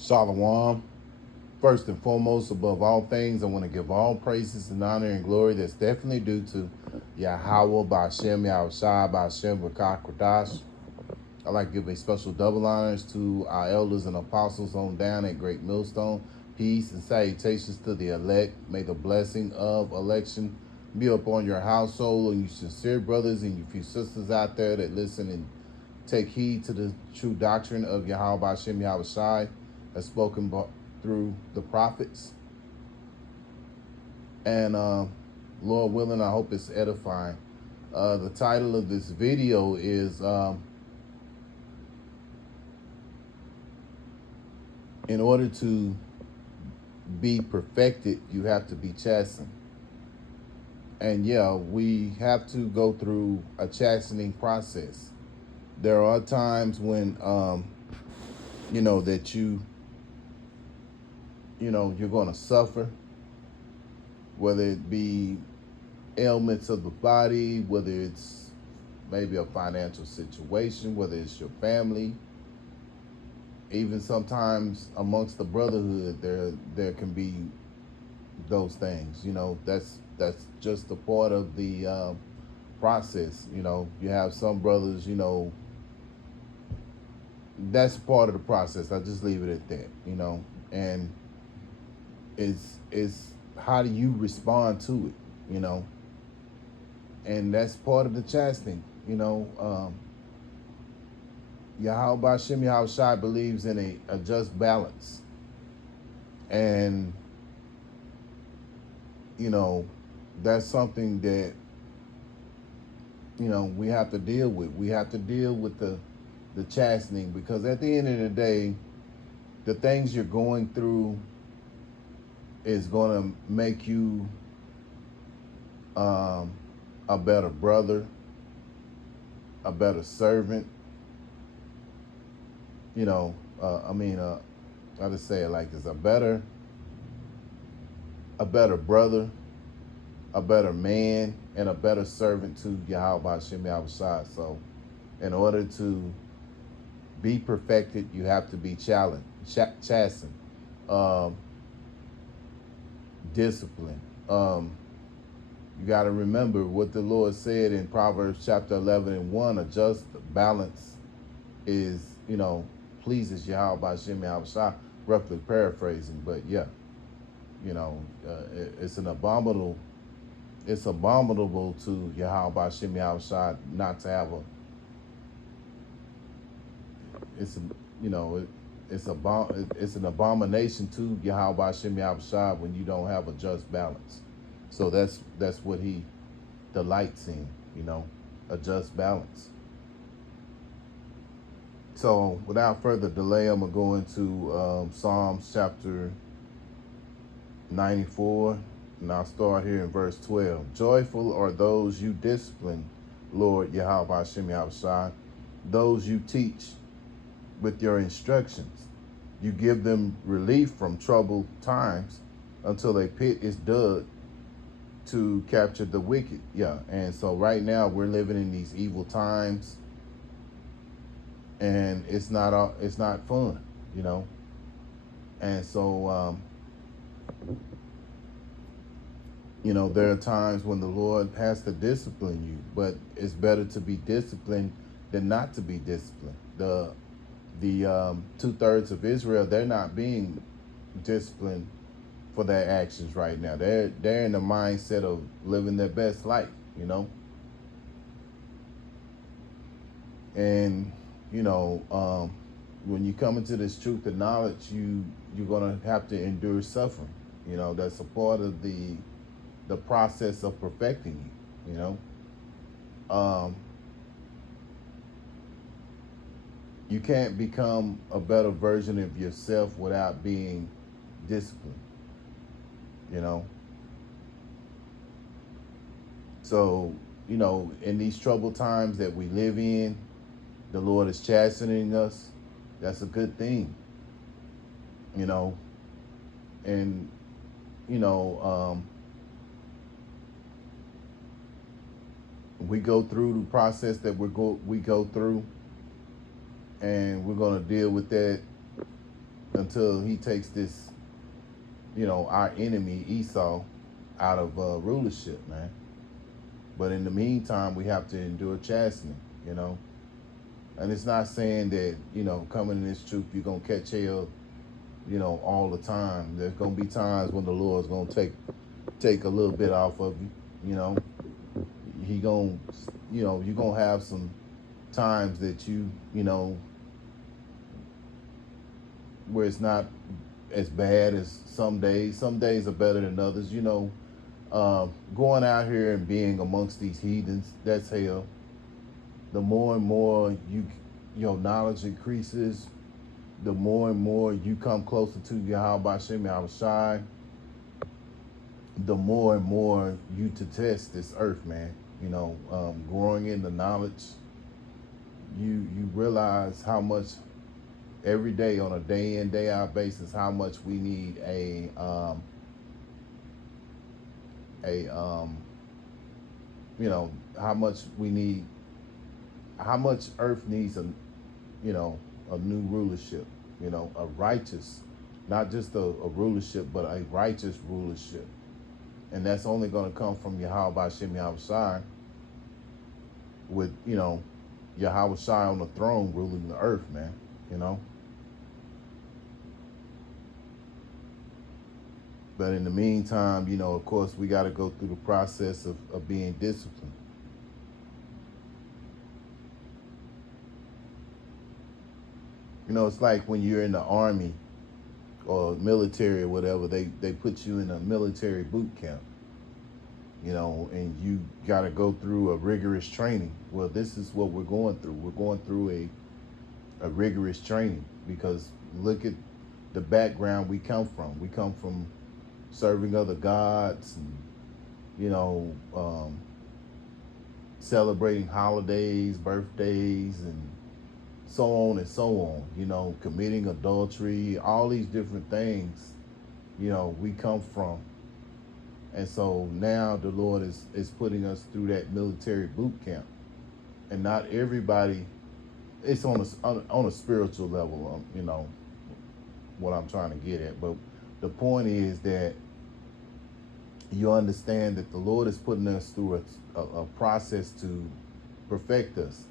Shalom. First and foremost, above all things, I want to give all praises and honor and glory that's definitely due to Yahweh, Ba'ashem, Yahushua, Ba'ashem, Rakah, Kradash. I'd like to give a special double honors to our elders and apostles on down at Great Millstone. Peace and salutations to the elect. May the blessing of election be upon your household and you sincere brothers and you few sisters out there that listen and take heed to the true doctrine of Yahweh Ba'ashem Yahushai as spoken through the prophets. And Lord willing, I hope it's edifying. The title of this video is in order to be perfected, you have to be chastened. And yeah, we have to go through a chastening process. There are times when, that you're going to suffer, whether it be ailments of the body, whether it's maybe a financial situation, whether it's your family, even sometimes amongst the brotherhood, there can be those things. That's just a part of the process. You have some brothers, that's part of the process. I just leave it at that, and it's how do you respond to it, and that's part of the chastening, Yahweh Ba'ashem Yahushai believes in a just balance. And, that's something that, we have to deal with. We have to deal with the chastening, because at the end of the day, the things you're going through is going to make you a better brother, a better servant. I just say it like this: a better brother, a better man, and a better servant to Yahweh Ba'ashem Yahushua. So, in order to be perfected, you have to be chastened, disciplined. You got to remember what the Lord said in Proverbs chapter 11:1. A just balance is, pleases Yahweh Ba'ashem Yahushua. Roughly paraphrasing, but yeah, it's abominable to Yahweh Ba'ashem Yahushua not to have it's an abomination to Yahweh Ba'ashem Yahushua when you don't have a just balance. So that's what he delights in, a just balance. So without further delay, I'm going to go into Psalms chapter 94, and I'll start here in verse 12. Joyful are those you discipline, Lord Yahweh Ba'ashem Yahushua, those you teach with your instructions. You give them relief from troubled times until a pit is dug to capture the wicked. Yeah, and so right now we're living in these evil times, and it's not fun, And so, there are times when the Lord has to discipline you, but it's better to be disciplined than not to be disciplined. The 2/3 of Israel, they're not being disciplined for their actions right now. They're in the mindset of living their best life, And when you come into this truth and knowledge, you're gonna have to endure suffering. That's a part of the process of perfecting you. You can't become a better version of yourself without being disciplined. So, in these troubled times that we live in, the Lord is chastening us. That's a good thing. And, we go through the process that we go through, and we're going to deal with that until he takes this, our enemy Esau out of rulership, man. But in the meantime, we have to endure chastening, you know. And it's not saying that, coming in this truth, you're going to catch hell, all the time. There's going to be times when the Lord's going to take a little bit off of you, you know. He going to, you're going to have some times that where it's not as bad as some days. Some days are better than others, going out here and being amongst these heathens, that's hell. The more and more your knowledge increases, the more and more you come closer to Yahweh Shem Yahushai, the more and more you to test this earth, man. Growing in the knowledge, you realize how much every day on a day in, day out basis, how much we need how much earth needs a new rulership, a righteous, not just a rulership, but a righteous rulership. And that's only going to come from Yahweh Shem Yahushai, with, Yahweh Shai on the throne ruling the earth, man, But in the meantime, of course, we got to go through the process of being disciplined. It's like when you're in the army or military or whatever, they put you in a military boot camp, and you got to go through a rigorous training. Well, this is what we're going through. We're going through a rigorous training, because look at the background we come from. We come from serving other gods and, celebrating holidays, birthdays, and so on and so on, committing adultery, all these different things, we come from. And so now the Lord is putting us through that military boot camp. And not everybody, it's on a spiritual level, what I'm trying to get at. But the point is that you understand that the Lord is putting us through a process to perfect us,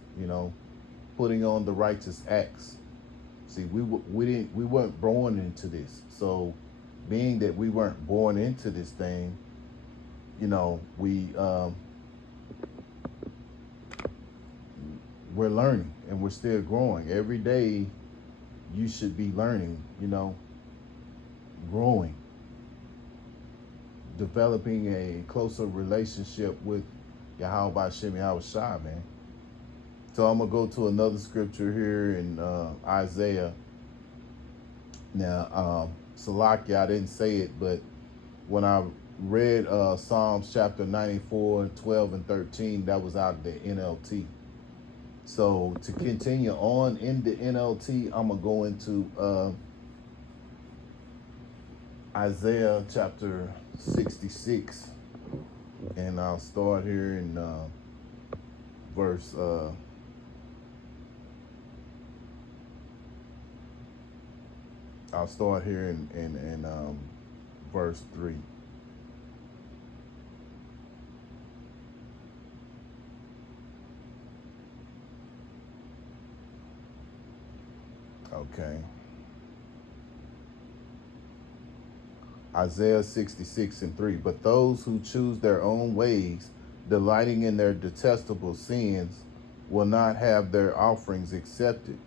putting on the righteous acts. See, we weren't born into this. So being that we weren't born into this thing, we're learning and we're still growing. Every day you should be learning, growing, developing a closer relationship with Yahweh Shem Yahushai, man. So I'm going to go to another scripture here in Isaiah. Now, Salakia, I didn't say it, but when I read Psalms chapter 94, 12, and 13, that was out of the NLT. So to continue on in the NLT, I'm going to go into Isaiah chapter 66. And I'll start here in verse... I'll start here in verse 3. Okay. Isaiah 66 and 3. But those who choose their own ways, delighting in their detestable sins, will not have their offerings accepted.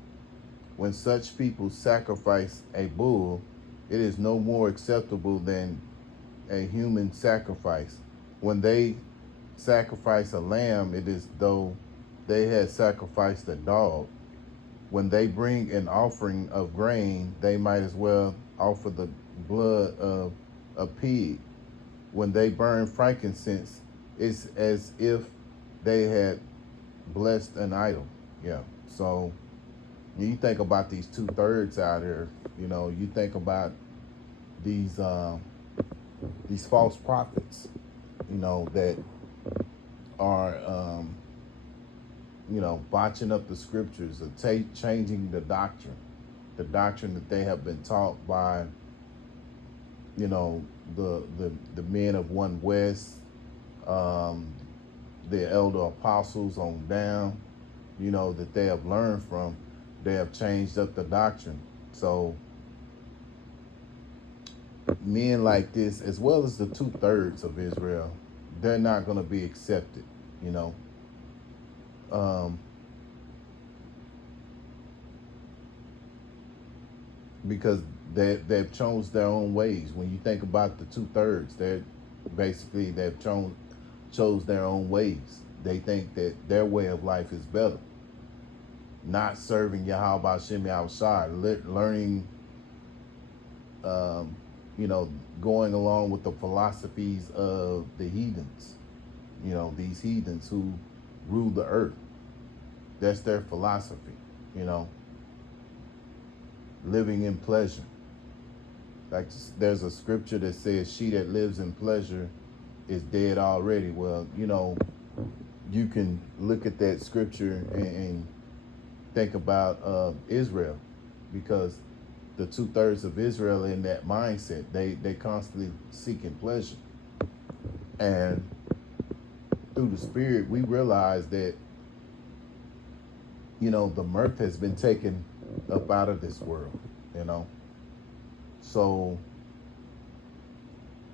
When such people sacrifice a bull, it is no more acceptable than a human sacrifice. When they sacrifice a lamb, it is though they had sacrificed a dog. When they bring an offering of grain, they might as well offer the blood of a pig. When they burn frankincense, it's as if they had blessed an idol. Yeah, so you think about these 2/3 out here, you think about these false prophets, that are, botching up the scriptures or changing the doctrine, the doctrine that they have been taught by, you know, the men of One West, um, the elder apostles on down, you know, that they have learned from, they have changed up the doctrine. So men like this, as well as the 2/3 of Israel, they're not going to be accepted, you know. Um, because they've chose their own ways. When you think about the 2/3, they've chose their own ways. They think that their way of life is better. Not serving Yahweh Hashem outside, learning, um, you know, going along with the philosophies of the heathens. You know, these heathens who rule the earth. That's their philosophy. You know, living in pleasure. Like there's a scripture that says, "She that lives in pleasure is dead already." Well, you know, you can look at that scripture and think about Israel, because the 2/3 of Israel in that mindset, they constantly seeking pleasure, and through the Spirit we realize that, you know, the mirth has been taken up out of this world, you know. So,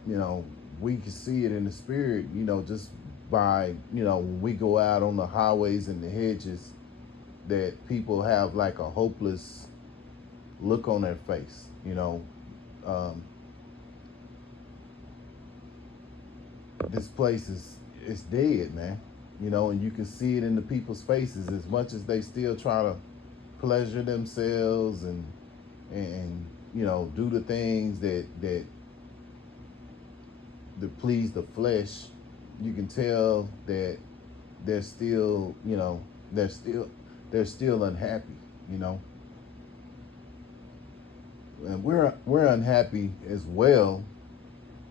you know, we can see it in the Spirit, you know, just by, you know, when we go out on the highways and the hedges, that people have like a hopeless look on their face, you know. Um, this place is dead, man, you know, and you can see it in the people's faces. As much as they still try to pleasure themselves and you know, do the things that please the flesh, you can tell that they're still, you know, they're still unhappy, you know. And we're unhappy as well,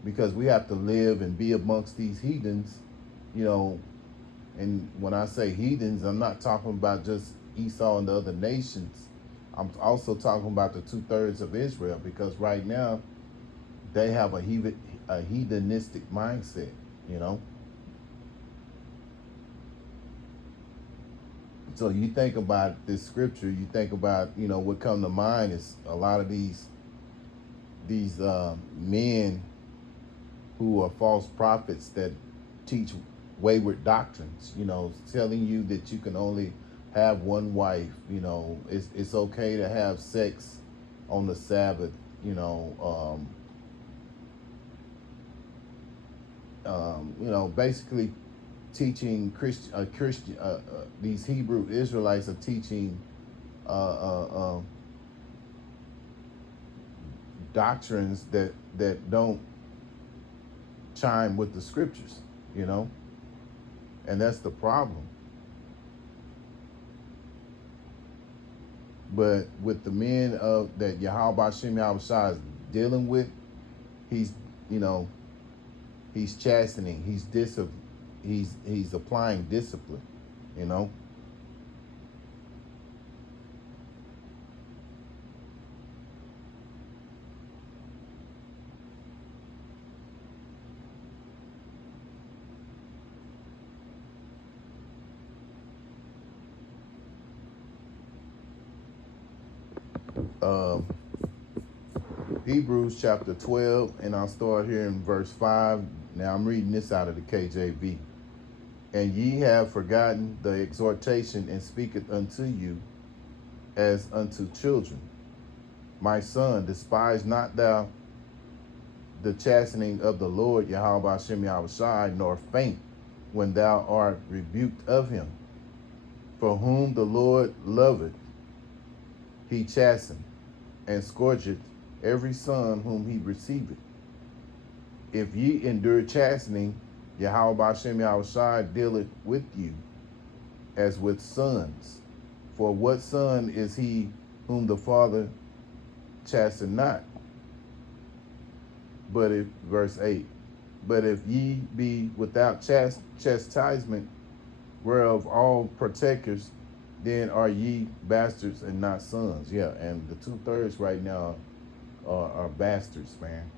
because we have to live and be amongst these heathens, you know. And when I say heathens, I'm not talking about just Esau and the other nations. I'm also talking about the 2/3 of Israel, because right now they have a heathenistic mindset, you know. So you think about this scripture, you think about, you know, what come to mind is a lot of these men who are false prophets that teach wayward doctrines, you know, telling you that you can only have one wife, you know, it's okay to have sex on the Sabbath, you know, you know, basically teaching these Hebrew Israelites are teaching doctrines that don't chime with the scriptures, you know, and that's the problem. But with the men of that Yahweh Hashem Yahushua is dealing with, he's, you know, he's chastening, he's applying discipline, you know. Um, Hebrews chapter 12, and I'll start here in verse 5. Now I'm reading this out of the KJV. And ye have forgotten the exhortation, and speaketh unto you as unto children. My son, despise not thou the chastening of the Lord Yahweh Hashem Yahushai, nor faint when thou art rebuked of him. For whom the Lord loveth, he chasteneth, and scourgeth every son whom he receiveth. If ye endure chastening, Yahweh Hashem Yahushai dealeth with you as with sons. For what son is he whom the Father chasten not? But if, verse 8, but if ye be without chastisement, whereof all partakers, Then are ye bastards and not sons? Yeah, and the 2/3 right now are bastards, man.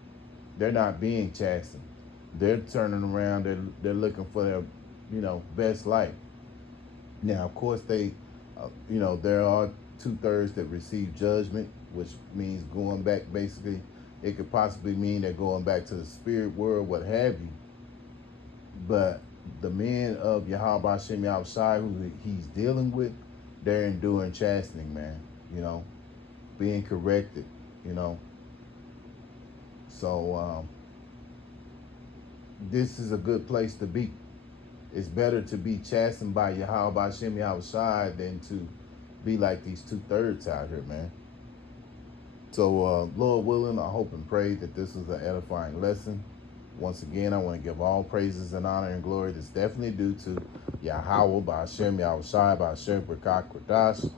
They're not being chastened. They're turning around. They're looking for their, best life. Now, of course, there are 2/3 that receive judgment, which means going back. Basically, it could possibly mean they're going back to the spirit world, what have you. But the men of Yahweh Hashem Yahushai, who he's dealing with, they're enduring chastening, man. You know, being corrected. You know, so this is a good place to be. It's better to be chastened by Yahweh Hashem Yahushai than to be like these 2/3 out here, man. So, Lord willing, I hope and pray that this is an edifying lesson. Once again, I want to give all praises and honor and glory that's definitely due to Yahweh by Hashem Yahushai by Hashem Rakak Kradash.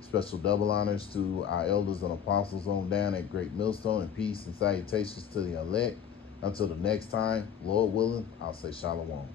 Special double honors to our elders and apostles on down at Great Millstone, and peace and salutations to the elect. Until the next time, Lord willing, I'll say shalom.